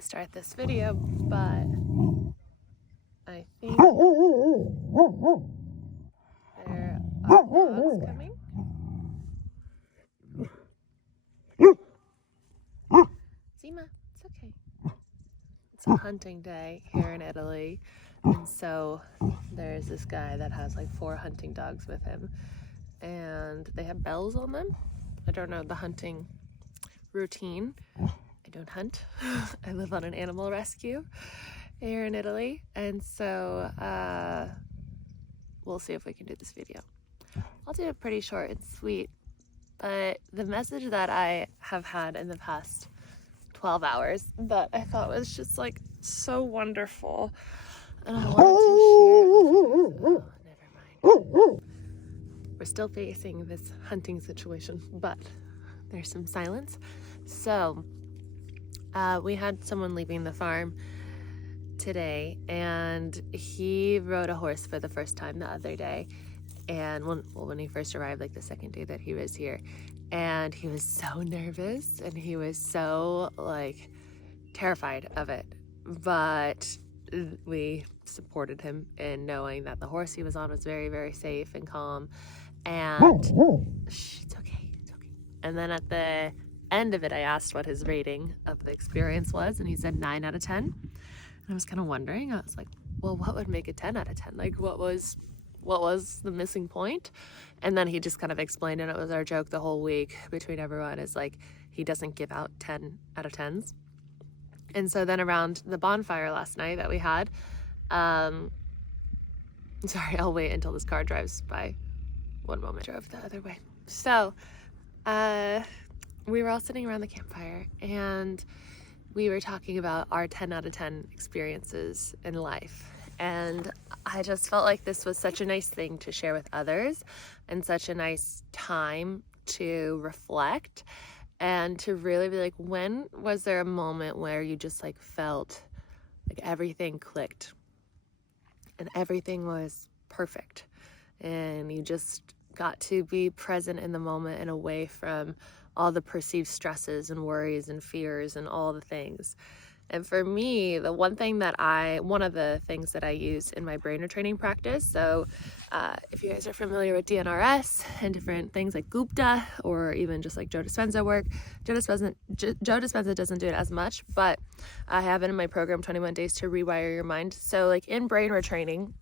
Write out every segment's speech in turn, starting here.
to start this video, but I think there are dogs coming. Zima, it's okay. It's a hunting day here in Italy, and so there's this guy that has like 4 hunting dogs with him, and they have bells on them. I don't know the hunting routine. I don't hunt. I live on an animal rescue here in Italy, and so we'll see if we can do this video. I'll do it pretty short and sweet, but the message that I have had in the past 12 hours that I thought was just like so wonderful, and I wanted to share it with you. Oh, never mind. We're still facing this hunting situation, but there's some silence. So we had someone leaving the farm today, and he rode a horse for the first time the other day, and when he first arrived, like the second day that he was here, and he was so nervous and he was so like terrified of it, but we supported him in knowing that the horse he was on was very, very safe and calm, and it's okay. And then at the end of it, I asked what his rating of the experience was, and he said 9 out of 10. And I was kind of wondering, I was like, well, what would make a 10 out of 10? Like, what was the missing point? And then he just kind of explained, and it was our joke the whole week between everyone, is like, he doesn't give out 10 out of 10s. And so then around the bonfire last night that we had, sorry, I'll wait until this car drives by. One moment. Drove the other way. So we were all sitting around the campfire, and we were talking about our 10 out of 10 experiences in life. And I just felt like this was such a nice thing to share with others, and such a nice time to reflect and to really be like, when was there a moment where you just like felt like everything clicked and everything was perfect, and you just got to be present in the moment and away from all the perceived stresses and worries and fears and all the things. And for me, one of the things that I use in my brain retraining practice, so if you guys are familiar with DNRS and different things like Gupta, or even just like Joe Dispenza work, Joe Dispenza doesn't do it as much, but I have it in my program, 21 Days to Rewire Your Mind. So like in brain retraining,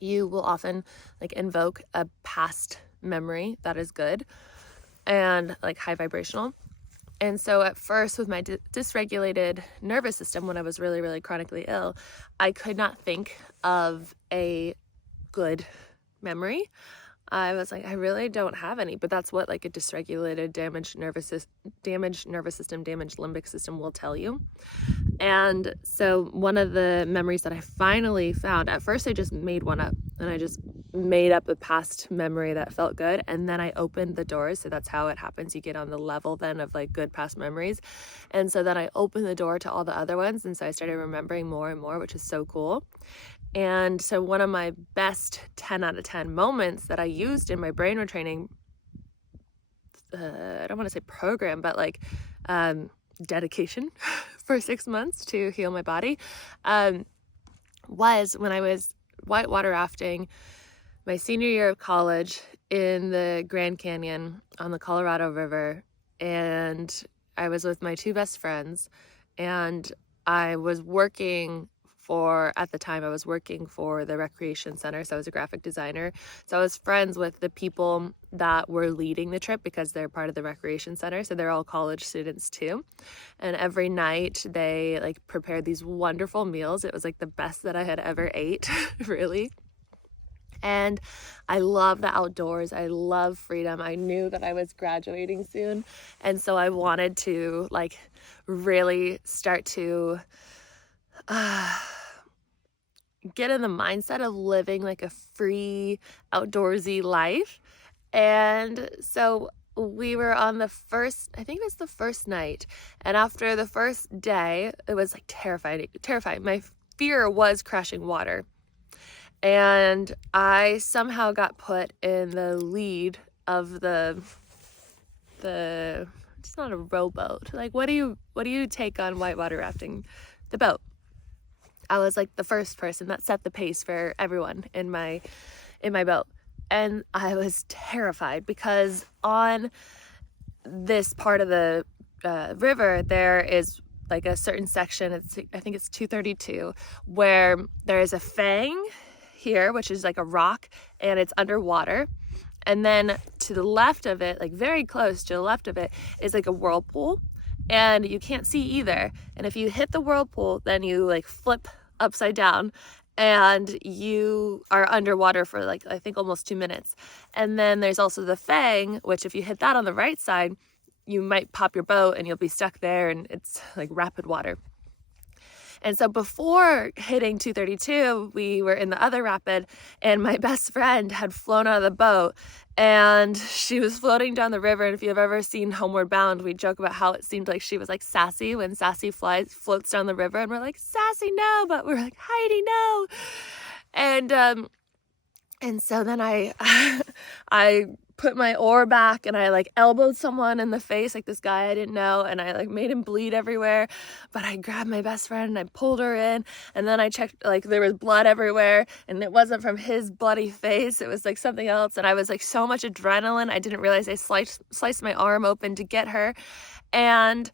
you will often like invoke a past memory that is good and like high vibrational. And so at first, with my dysregulated nervous system, when I was really, really chronically ill, I could not think of a good memory. I was like, I really don't have any, but that's what like a dysregulated, damaged nervous system, damaged limbic system will tell you. And so one of the memories that I finally found, at first I just made one up, and I just made up a past memory that felt good, and then I opened the doors. So that's how it happens. You get on the level then of like good past memories. And so then I opened the door to all the other ones, and so I started remembering more and more, which is so cool. And so one of my best 10 out of 10 moments that I used in my brain retraining, I don't want to say program, but like dedication for 6 months to heal my body, was when I was whitewater rafting my senior year of college in the Grand Canyon on the Colorado River. And I was with my 2 best friends, and I was working for the recreation center. So I was a graphic designer. So I was friends with the people that were leading the trip because they're part of the recreation center. So they're all college students too. And every night they like prepared these wonderful meals. It was like the best that I had ever ate, really. And I love the outdoors. I love freedom. I knew that I was graduating soon. And so I wanted to like really start to get in the mindset of living like a free, outdoorsy life. And so we were on the first night. And after the first day, it was like terrifying. My fear was crashing water. And I somehow got put in the lead of the it's not a rowboat. Like, what do you take on whitewater rafting? The boat. I was like the first person that set the pace for everyone in my boat. And I was terrified because on this part of the river, there is like a certain section, I think it's 232, where there is a fang here, which is like a rock, and it's underwater. And then to the left of it, like very close to the left of it, is like a whirlpool, and you can't see either. And if you hit the whirlpool, then you like flip upside down and you are underwater for like, I think almost 2 minutes. And then there's also the fang, which if you hit that on the right side, you might pop your boat and you'll be stuck there, and it's like rapid water. And so before hitting 232, we were in the other rapid, and my best friend had flown out of the boat, and she was floating down the river. And if you've ever seen Homeward Bound, we joke about how it seemed like she was like Sassy when Sassy floats down the river, and we're like, Sassy, no, but we're like, Heidi, no. And so then I I put my oar back, and I like elbowed someone in the face, like this guy I didn't know, and I like made him bleed everywhere. But I grabbed my best friend and I pulled her in, and then I checked, like there was blood everywhere, and it wasn't from his bloody face, it was like something else. And I was like so much adrenaline, I didn't realize I sliced my arm open to get her, and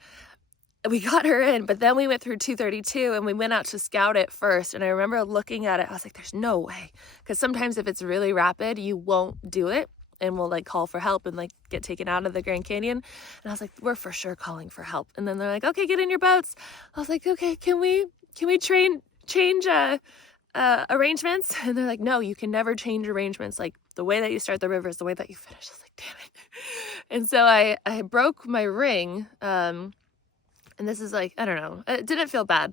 we got her in. But then we went through 232 and we went out to scout it first. And I remember looking at it, I was like, there's no way. Because sometimes if it's really rapid, you won't do it, and we'll like call for help and like get taken out of the Grand Canyon. And I was like, we're for sure calling for help. And then they're like, okay, get in your boats. I was like, okay, can we change arrangements? And they're like, no, you can never change arrangements. Like the way that you start the river is the way that you finish. I was like, damn it. And so I broke my ring. And this is like, I don't know, it didn't feel bad,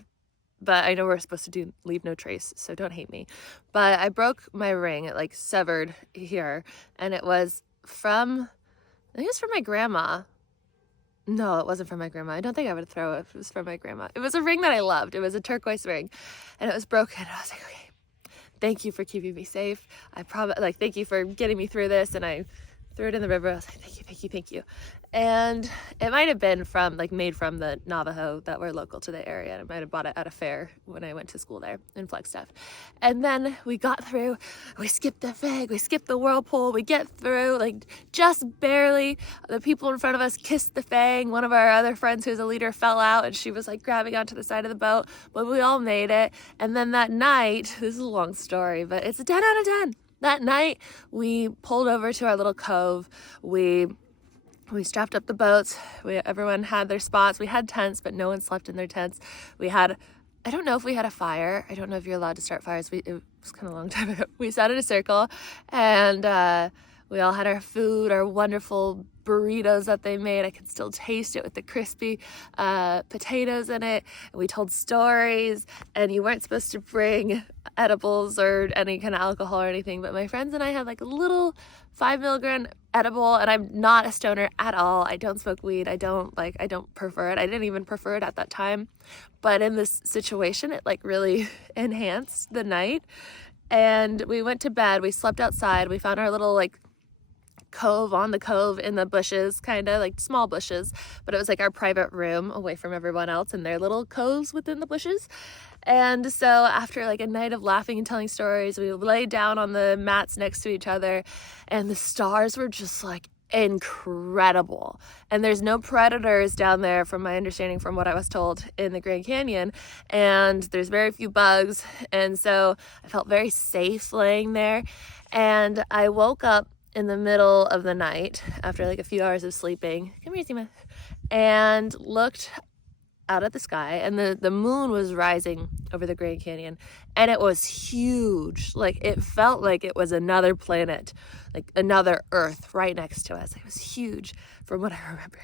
but I know we're supposed to leave no trace, so don't hate me. But I broke my ring, it like severed here, and it was from, I think it was from my grandma. No, it wasn't from my grandma. I don't think I would throw it if it was from my grandma. It was a ring that I loved. It was a turquoise ring, and it was broken. I was like, okay, thank you for keeping me safe. Thank you for getting me through this. And I threw it in the river. I was like, thank you. And it might have been made from the Navajo that were local to the area. I might have bought it at a fair when I went to school there in Flagstaff. And then we got through, we skipped the fig, we skipped the whirlpool, we get through, like just barely. The people in front of us kissed the fang. One of our other friends who's a leader fell out, and she was like grabbing onto the side of the boat, but we all made it. And then that night, this is a long story, but it's a 10 out of 10. That night, we pulled over to our little cove. We strapped up the boats. Everyone had their spots. We had tents, but no one slept in their tents. I don't know if we had a fire. I don't know if you're allowed to start fires. It was kind of a long time ago. We sat in a circle, and we all had our food, our wonderful burritos that they made. I can still taste it with the crispy potatoes in it. And we told stories, and you weren't supposed to bring edibles or any kind of alcohol or anything. But my friends and I had like a little 5 milligram edible, and I'm not a stoner at all. I don't smoke weed. I don't prefer it. I didn't even prefer it at that time. But in this situation, it like really enhanced the night. And we went to bed. We slept outside. We found our little like cove on the cove in the bushes, kind of like small bushes, but it was like our private room away from everyone else and their little coves within the bushes. And so after like a night of laughing and telling stories, we lay down on the mats next to each other, and the stars were just like incredible. And there's no predators down there, from my understanding, from what I was told, in the Grand Canyon, and there's very few bugs. And so I felt very safe laying there. And I woke up in the middle of the night after like a few hours of sleeping, come here, Seema, and looked out at the sky, and the moon was rising over the Grand Canyon, and it was huge. Like it felt like it was another planet, like another Earth right next to us. It was huge from what I remember.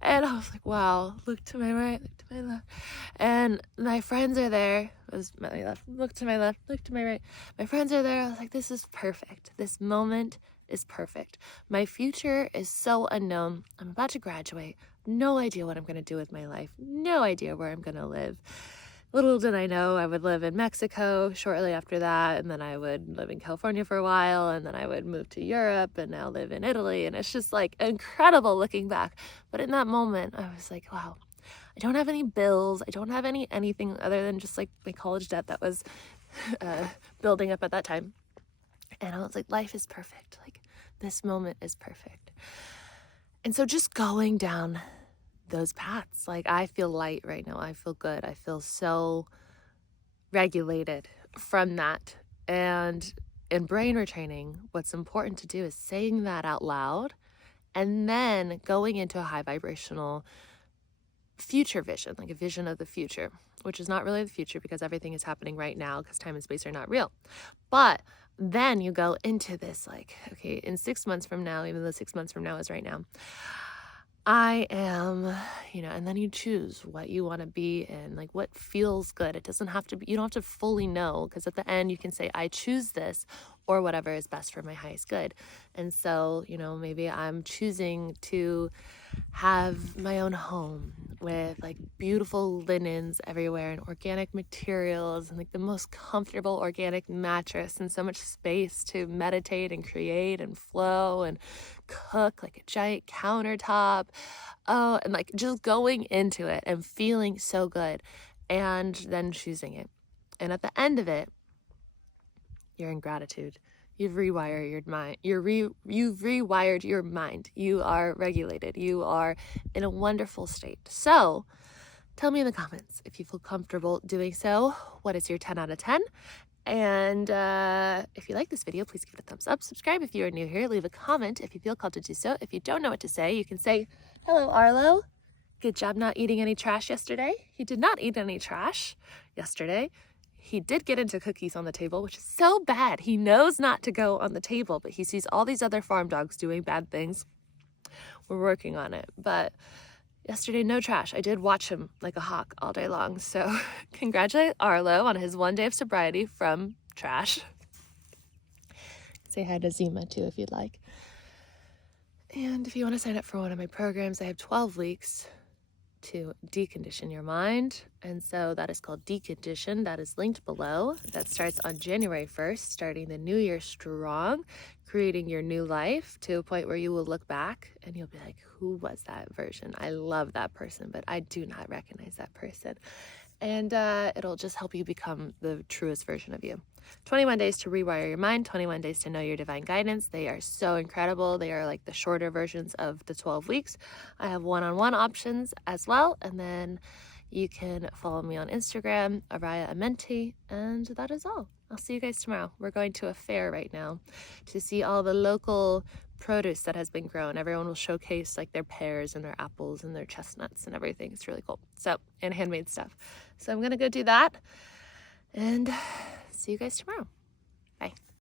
And I was like, wow, look to my right, look to my left, and my friends are there. It was my left, look to my left, look to my right, my friends are there. I was like, this is perfect. This moment is perfect. My future is so unknown. I'm about to graduate. No idea what I'm going to do with my life. No idea where I'm going to live. little did I know I would live in Mexico shortly after that, and then I would live in California for a while, and then I would move to Europe and now live in Italy. And it's just like incredible looking back. But in that moment, I was like, wow, I don't have any bills. I don't have anything other than just like my college debt that was building up at that time. And I was like, life is perfect. Like, this moment is perfect. And so just going down those paths, like, I feel light right now. I feel good. I feel so regulated from that. And in brain retraining, what's important to do is saying that out loud and then going into a high vibrational future vision, like a vision of the future, which is not really the future because everything is happening right now because time and space are not real. But then you go into this like, okay, in 6 months from now, even though 6 months from now is right now, I am, and then you choose what you want to be in, like what feels good. It doesn't have to be, you don't have to fully know, because at the end you can say, I choose this, or whatever is best for my highest good. And so, maybe I'm choosing to have my own home with like beautiful linens everywhere and organic materials and like the most comfortable organic mattress and so much space to meditate and create and flow and cook, like a giant countertop. Oh, and like just going into it and feeling so good and then choosing it. And at the end of it, you're in gratitude. You've rewired your mind. You've rewired your mind. You are regulated. You are in a wonderful state. So tell me in the comments if you feel comfortable doing so. What is your 10 out of 10? And if you like this video, please give it a thumbs up. Subscribe if you are new here. Leave a comment if you feel called to do so. If you don't know what to say, you can say, hello, Arlo. Good job not eating any trash yesterday. He did not eat any trash yesterday. He did get into cookies on the table, which is so bad. He knows not to go on the table, but he sees all these other farm dogs doing bad things. We're working on it. But yesterday, no trash. I did watch him like a hawk all day long. So congratulate Arlo on his 1 day of sobriety from trash. Say hi to Zima too if you'd like. And if you want to sign up for one of my programs, I have 12 weeks to decondition your mind. And so that is called Decondition. That is linked below. That starts on January 1st, starting the new year strong, creating your new life to a point where you will look back and you'll be like, who was that version? I love that person, but I do not recognize that person. And it'll just help you become the truest version of you. 21 days to rewire your mind, 21 days to know your divine guidance. They are so incredible. They are like the shorter versions of the 12 weeks. I have one-on-one options as well. And then you can follow me on Instagram, Araya Amenti, and that is all. I'll see you guys tomorrow. We're going to a fair right now to see all the local produce that has been grown. Everyone will showcase like their pears and their apples and their chestnuts and everything. It's really cool. So, and handmade stuff. So I'm going to go do that and see you guys tomorrow. Bye.